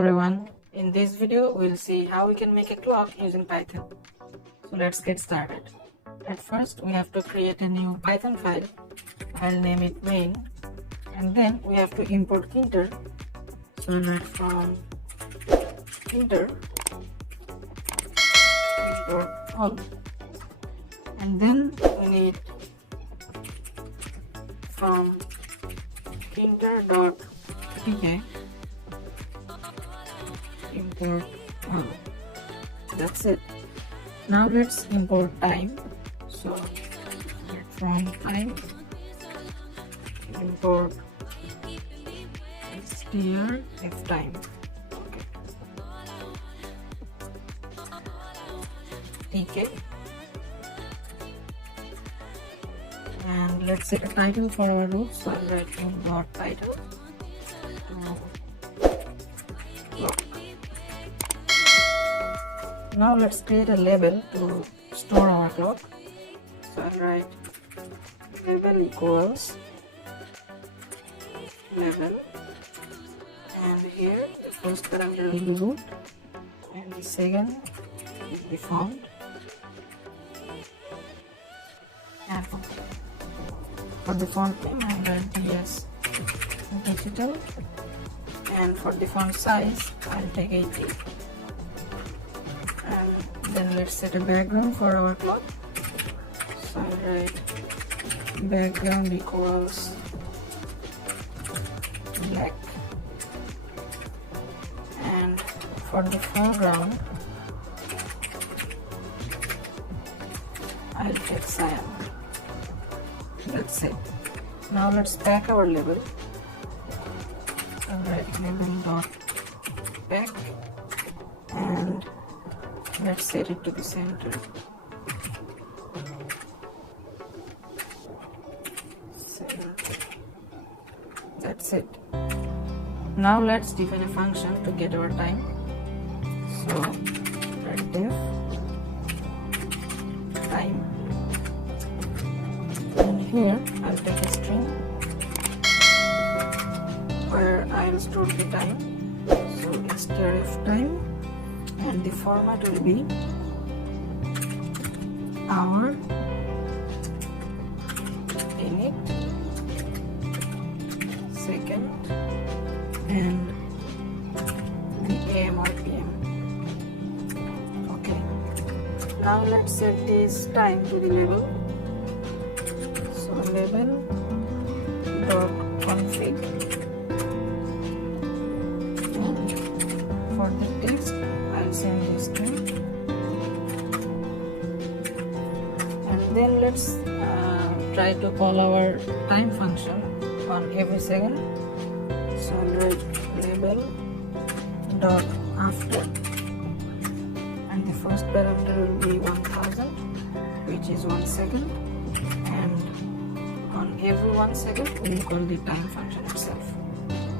Everyone, in this video we'll see how we can make a clock using Python. So let's get started. At first we have to create a new Python file. I'll name it main, and then we have to import tkinter. So let's from tkinter import all, and then we need from tkinter.tk import all. That's it. Now let's import time. So from time import str if time. Okay. tk, and let's set a title for our loop. So I'll write dot title clock. Now let's create a label to store our clock. So I'll write label equals label, and here the first parameter will be root and the second is the font, and for the font name I'll write DS digital, and for the font size I'll take 80. And then let's set a background for our clock. So I'll write background equals black, and for the foreground I'll take cyan. That's it. Now let's pack our label. So I'll write label dot pack, and let's set it to the center. That's it. Now let's define a function to get our time. So write def time, and here I'll take a string where I'll store the time. So str of time, and the format will be hour minute second and the AM or PM. Okay, now let's set this time to the label. So label dot config, and for the text I'll send this string, and then let's try to call our time function on every second. So I'll write label dot after, and the first parameter will be 1000, which is 1 second, and on every 1 second we will call the time function itself,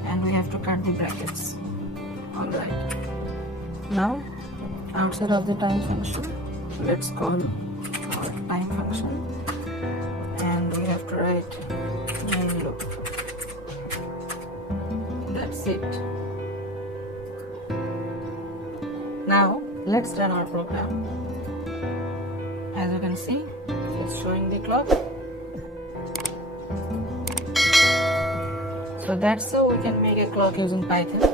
and we have to cut the brackets. Alright, now outside of the time function let's call our time function, and we have to write main loop. That's it. Now let's run our program. As you can see, it's showing the clock. So that's how we can make a clock using Python.